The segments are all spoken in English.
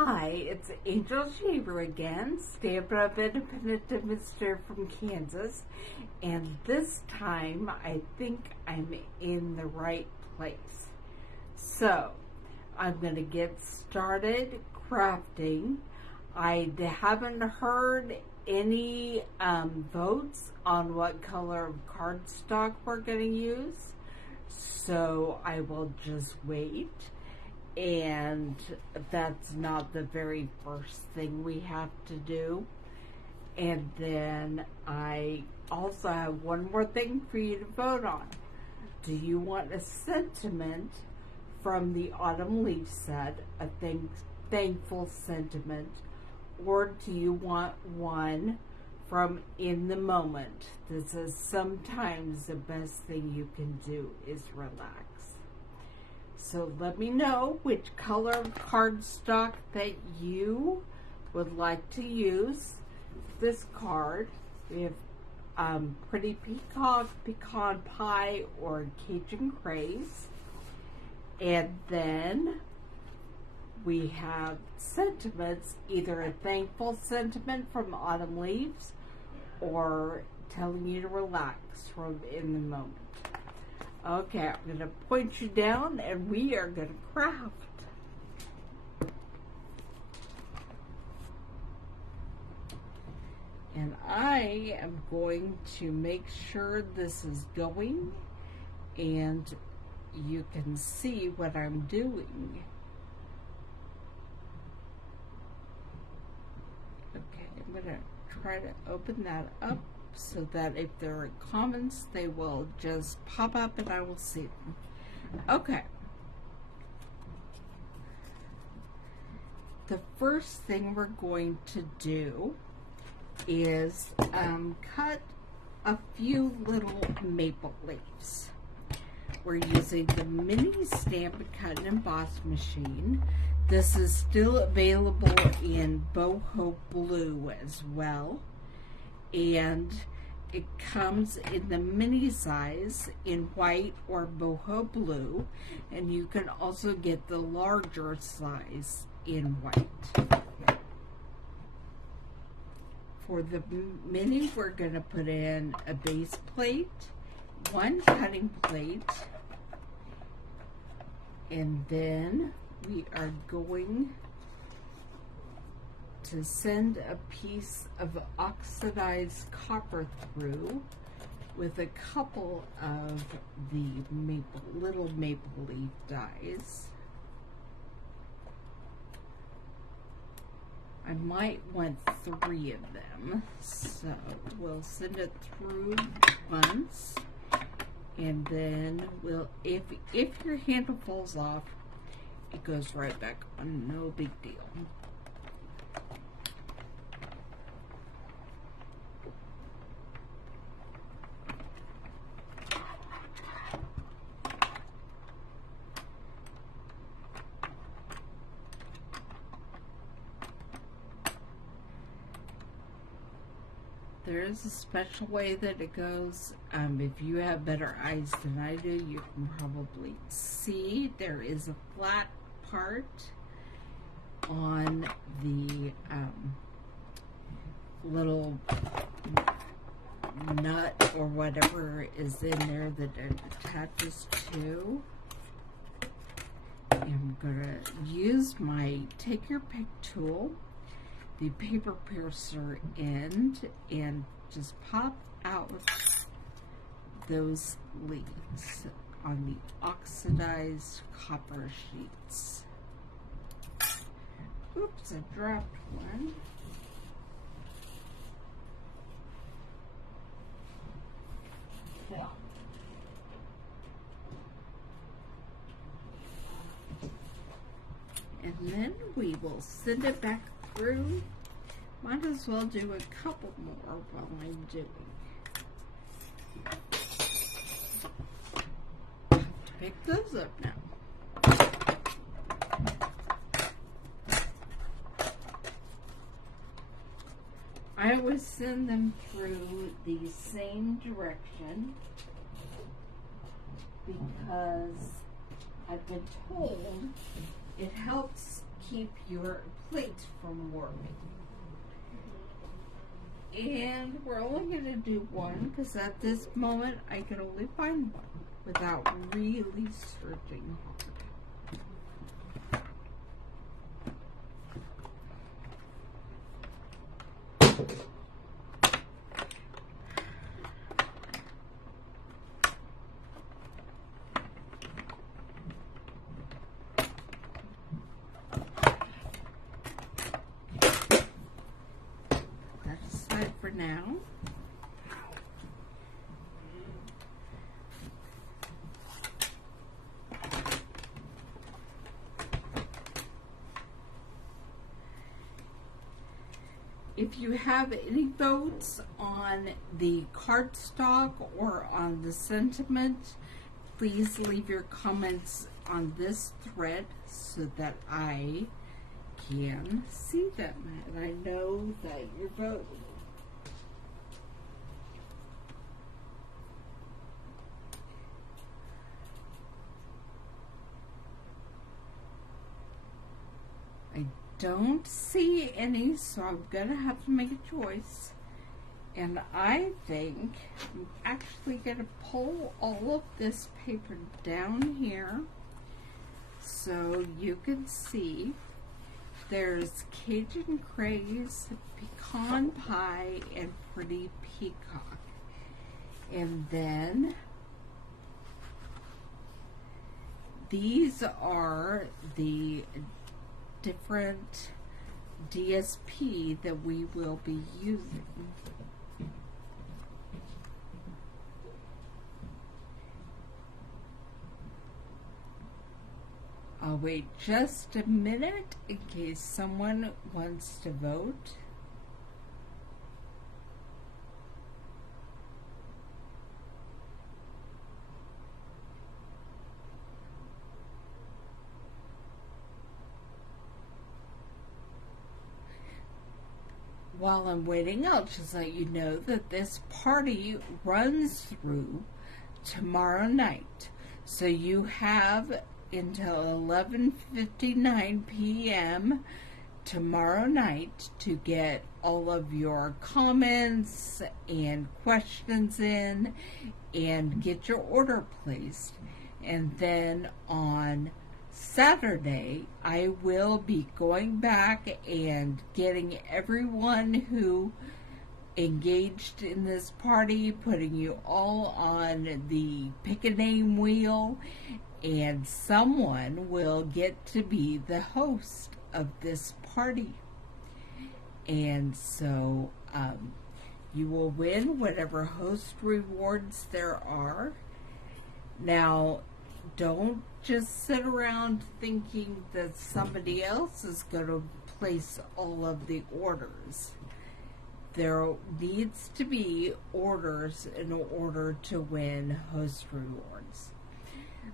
Hi, it's Angel Shaver again, Stampin Up Independent Demonstrator from Kansas, and this time I think I'm in the right place. So, I'm going to get started crafting. I haven't heard any votes on what color of cardstock we're going to use, so I will just wait. And that's not the very first thing we have to do. And then I also have one more thing for you to vote on. Do you want a sentiment from the Autumn Leaf set, a thankful sentiment, or do you want one from In the Moment that says sometimes the best thing you can do is relax? So let me know which color of cardstock that you would like to use this card. We have Pretty Peacock, Pecan Pie, or Cajun Craze. And then we have sentiments, either a thankful sentiment from Autumn Leaves or telling you to relax from In the Moment. Okay, I'm going to point you down and we are going to craft. And I am going to make sure this is going and you can see what I'm doing. Okay, I'm going to try to open that up so that if there are comments, they will just pop up and I will see them. Okay. The first thing we're going to do is cut a few little maple leaves. We're using the mini Stampin' Cut and Emboss machine. This is still available in boho blue as well. And it comes in the mini size in white or boho blue, and you can also get the larger size in white. For the mini, we're going to put in a base plate, one cutting plate, and then we are going to send a piece of oxidized copper through with a couple of the little maple leaf dies. I might want 3 of them, so we'll send it through once, and then we'll, if your handle falls off, it goes right back on, no big deal. There is a special way that it goes. If you have better eyes than I do, you can probably see there is a flat part on the little nut or whatever is in there that it attaches to. I'm going to use my Take Your Pick tool, the paper piercer end, and just pop out those leaves on the oxidized copper sheets. Oops, I dropped one. Okay. And then we will send it back through. Might as well do a couple more while I'm doing. Pick those up now. I always send them through the same direction because I've been told it helps keep your plate from warming. And we're only going to do one because at this moment I can only find one without really searching hard. For now. If you have any votes on the cardstock or on the sentiment, please leave your comments on this thread so that I can see them and I know that you're voting. I don't see any, so I'm gonna have to make a choice. And I think I'm actually gonna pull all of this paper down here so you can see there's Cajun Craze, Pecan Pie, and Pretty Peacock. And then these are the different DSP that we will be using. I'll wait just a minute in case someone wants to vote. While I'm waiting, I'll just let you know that this party runs through tomorrow night. So you have until 11:59 p.m. tomorrow night to get all of your comments and questions in and get your order placed. And then on Saturday, I will be going back and getting everyone who engaged in this party, putting you all on the pick a name wheel, and someone will get to be the host of this party. And so you will win whatever host rewards there are. Now, don't just sit around thinking that somebody else is going to place all of the orders. There needs to be orders in order to win host rewards.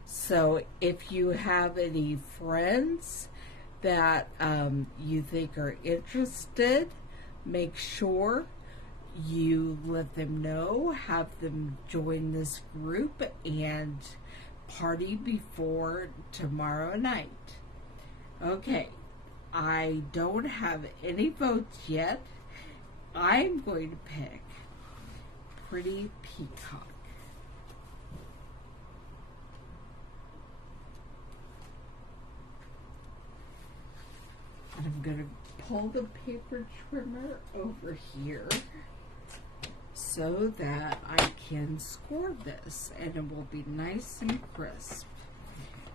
So if you have any friends that you think are interested, make sure you let them know, have them join this group and party before tomorrow night. Okay, I don't have any votes yet. I'm going to pick Pretty Peacock. And I'm going to pull the paper trimmer over here so that I can score this and it will be nice and crisp.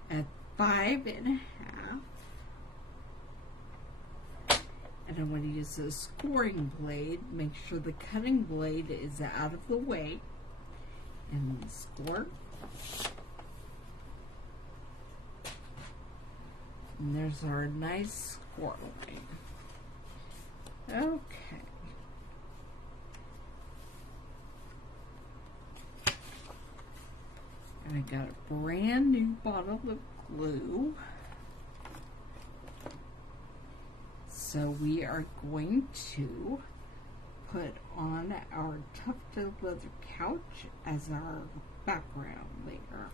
At 5.5, and I'm going to use a scoring blade. Make sure the cutting blade is out of the way, and score. And there's our nice score line. Okay. And I got a brand new bottle of glue. So we are going to put on our tufted leather couch as our background layer.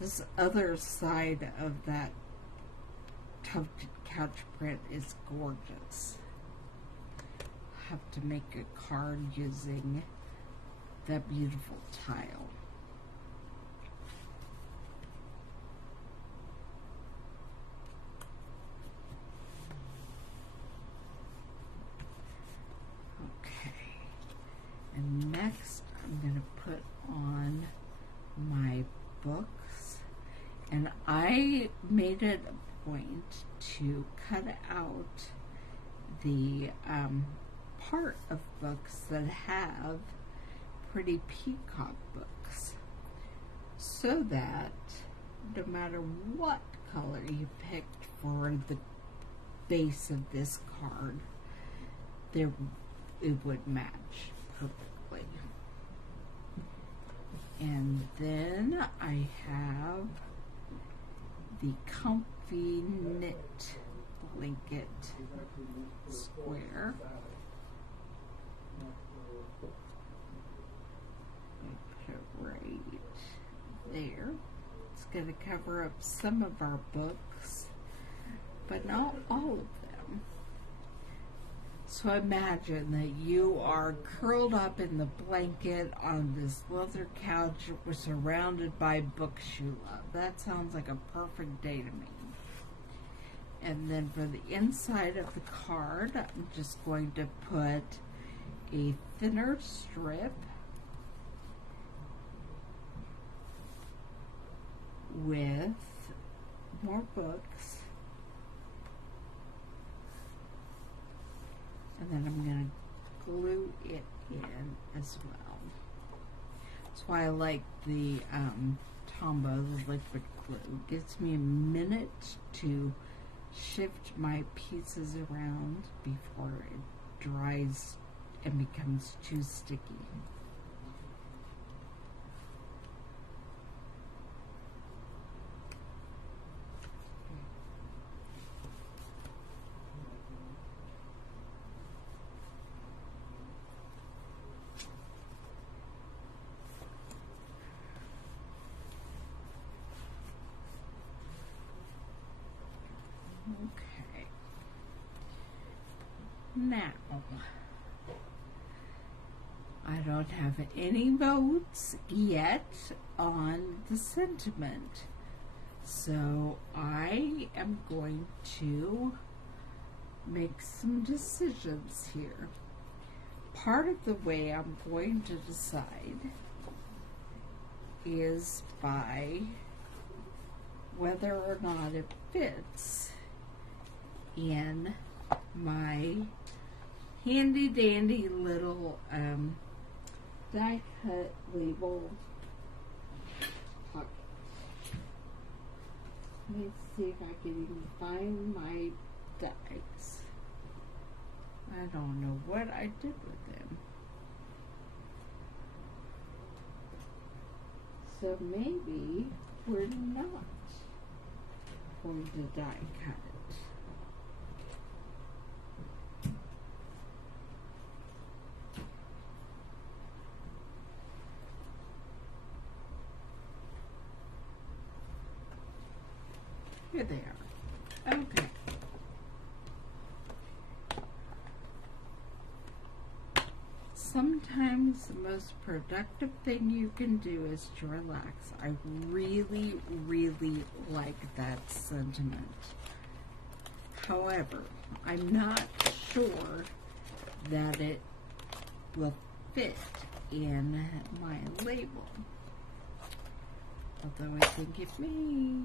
This other side of that tufted couch print is gorgeous. Have to make a card using that beautiful tile. Okay, and next I'm going to put on my books, and I made it a point to cut out the part of books that have pretty peacock books, so that no matter what color you picked for the base of this card, it would match perfectly. And then I have the comfy knit blanket square. Put it right there. It's going to cover up some of our books, but not all of them. So imagine that you are curled up in the blanket on this leather couch surrounded by books you love. That sounds like a perfect day to me. And then for the inside of the card, I'm just going to put a thinner strip with more books. And then I'm going to glue it in as well. That's why I like the Tombow, the liquid glue. It gives me a minute to shift my pieces around before it dries and becomes too sticky. Okay. Now, I don't have any votes yet on the sentiment, so I am going to make some decisions here. Part of the way I'm going to decide is by whether or not it fits in my handy dandy little die cut label pocket. Let me see if I can even find my dies. I don't know what I did with them. So maybe we're not going to die cut it. Here they are. Okay. Sometimes the most productive thing you can do is to relax. I really, really like that sentiment. However, I'm not sure that it will fit in my label. Although I think it may.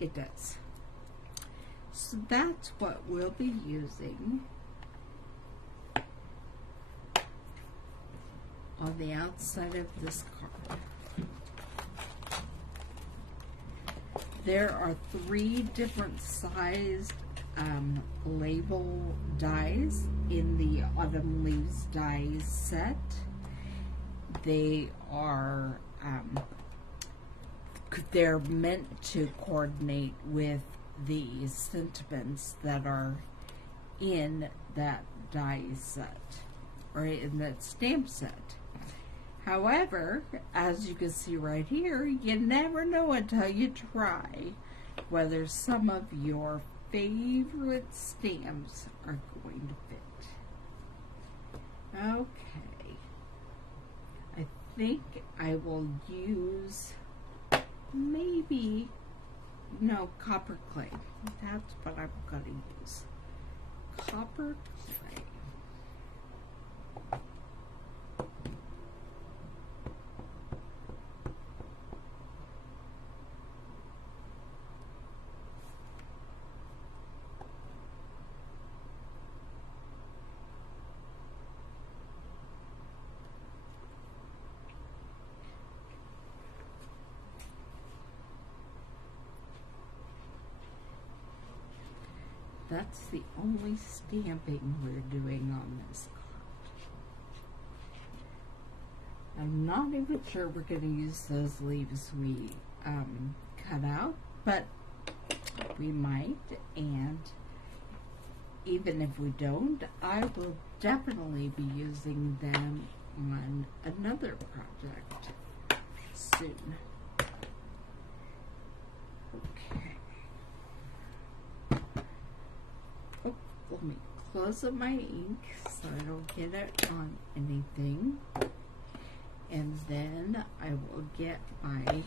It does. So that's what we'll be using on the outside of this card. There are 3 different sized label dies in the Autumn Leaves dies set. They are they're meant to coordinate with the sentiments that are in that die set, or in that stamp set. However, as you can see right here, you never know until you try whether some of your favorite stamps are going to fit. Okay, I think I will use maybe, no, copper clay. That's what I'm going to use. Copper clay. That's the only stamping we're doing on this card. I'm not even sure we're going to use those leaves we cut out, but we might, and even if we don't, I will definitely be using them on another project soon. Okay. Oh, let me close up my ink so I don't get it on anything. And then I will get my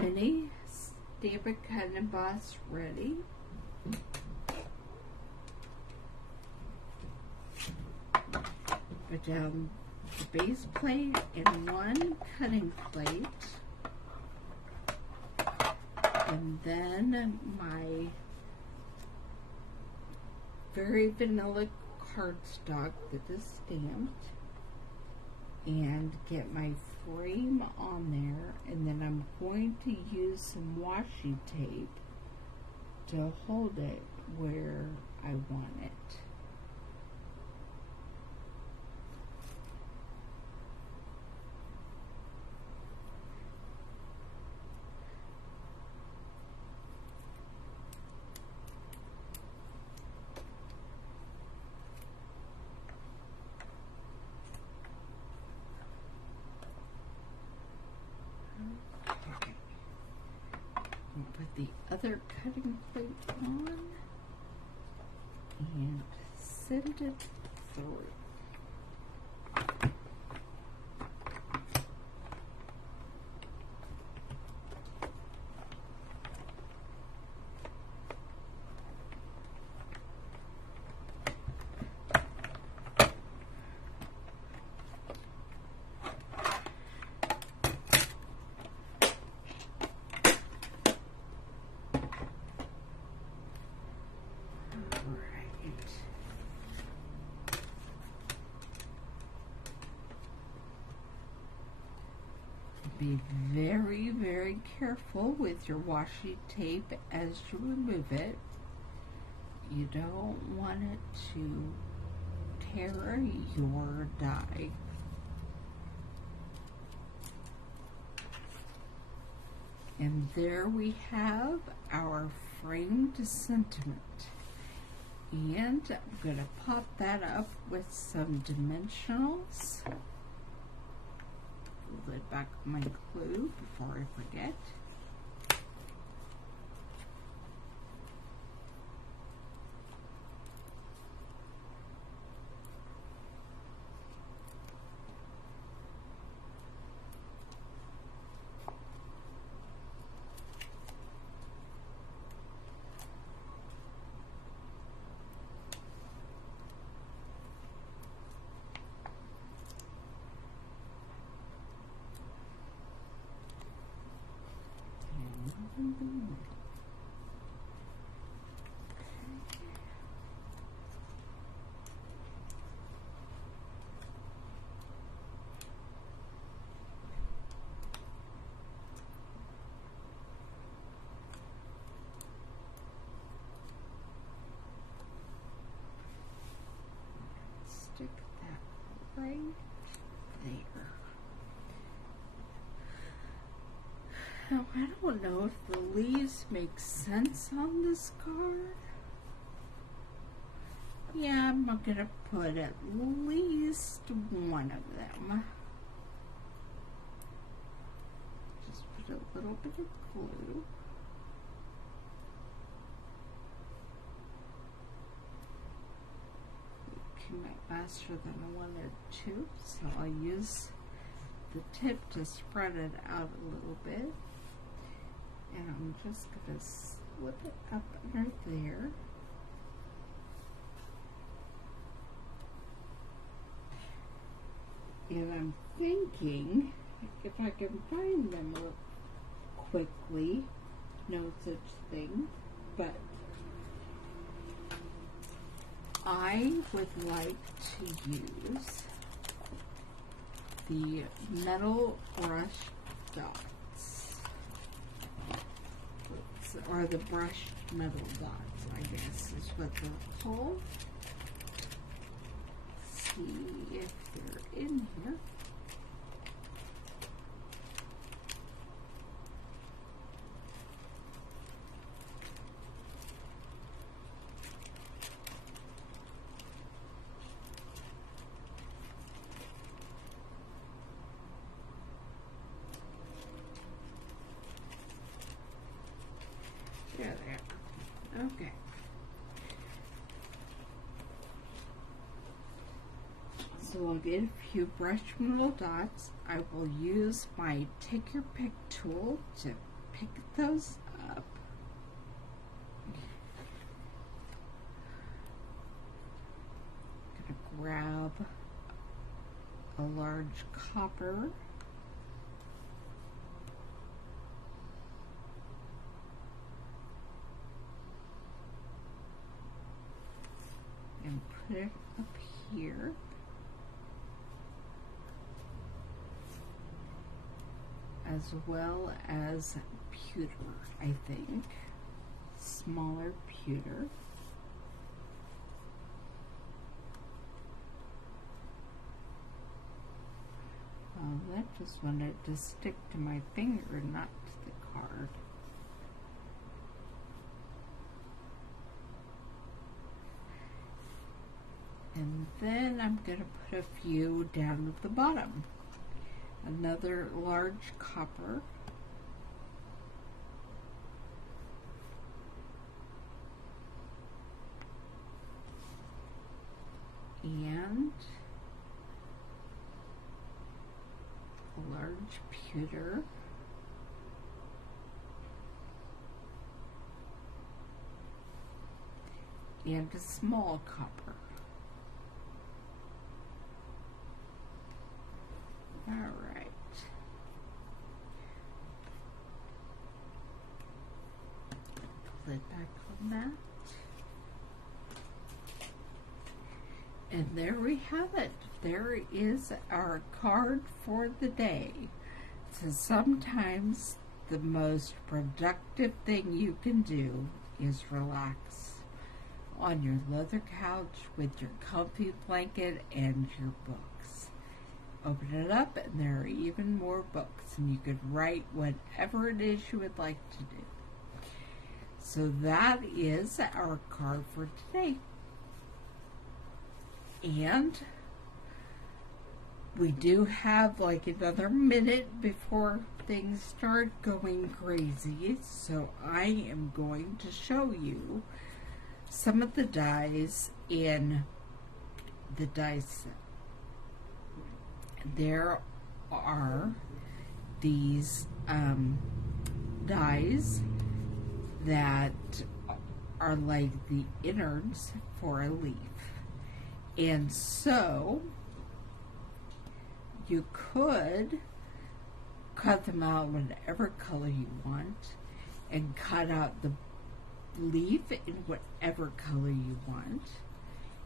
mini Stampin' Cut and Emboss ready. Put down the base plate and one cutting plate. And then my very vanilla cardstock that is stamped. And get my frame on there, and then I'm going to use some washi tape to hold it where I want it. Put the other cutting plate on and send it through. Be very, very careful with your washi tape as you remove it. You don't want it to tear your die. And there we have our framed sentiment. And I'm going to pop that up with some dimensionals. Lid back my glue before I forget. Stick that right there. Now, I don't know if the leaves make sense on this card. Yeah, I'm going to put at least one of them. little bit of glue. It might faster than I wanted to, so I'll use the tip to spread it out a little bit. And I'm just going to slip it up under there. And I'm thinking, if I can find them real quickly, no such thing, but I would like to use the metal brush dots, or the brushed metal dots, I guess is what they're called. See if they're in here. There they are. Okay. So I'll get a few brush metal dots. I will use my take your pick tool to pick those up. I'm gonna grab a large copper. And put it up here. As well as pewter, I think. Smaller pewter. That just wanted to stick to my finger, not to the card. And then I'm going to put a few down at the bottom. Another large copper. And a large pewter. And a small copper. All right. Put it back on that. And there we have it. There is our card for the day. So sometimes the most productive thing you can do is relax on your leather couch with your comfy blanket and your books. Open it up and there are even more books, and you could write whatever it is you would like to do. So that is our card for today. And we do have like another minute before things start going crazy, so I am going to show you some of the dies in the die set. There are these dies that are like the innards for a leaf. And so you could cut them out whatever color you want and cut out the leaf in whatever color you want.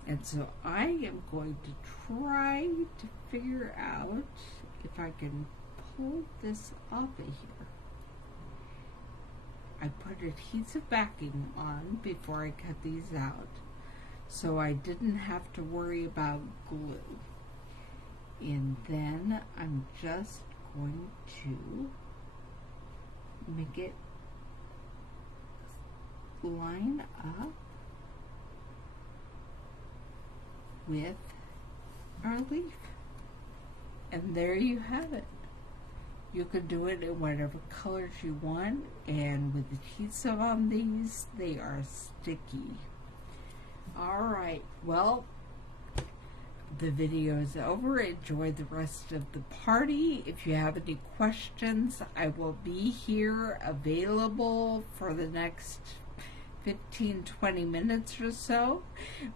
And so I am going to try to figure out if I can pull this off of here. I put adhesive backing on before I cut these out, so I didn't have to worry about glue. And then I'm just going to make it line up with our leaf. And there you have it. You can do it in whatever colors you want, and with the adhesive on these, they are sticky. Alright, well, the video is over. Enjoy the rest of the party. If you have any questions, I will be here available for the next 15-20 minutes or so,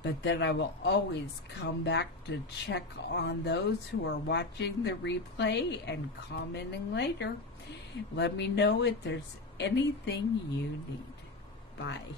but then I will always come back to check on those who are watching the replay and commenting later. Let me know if there's anything you need. Bye.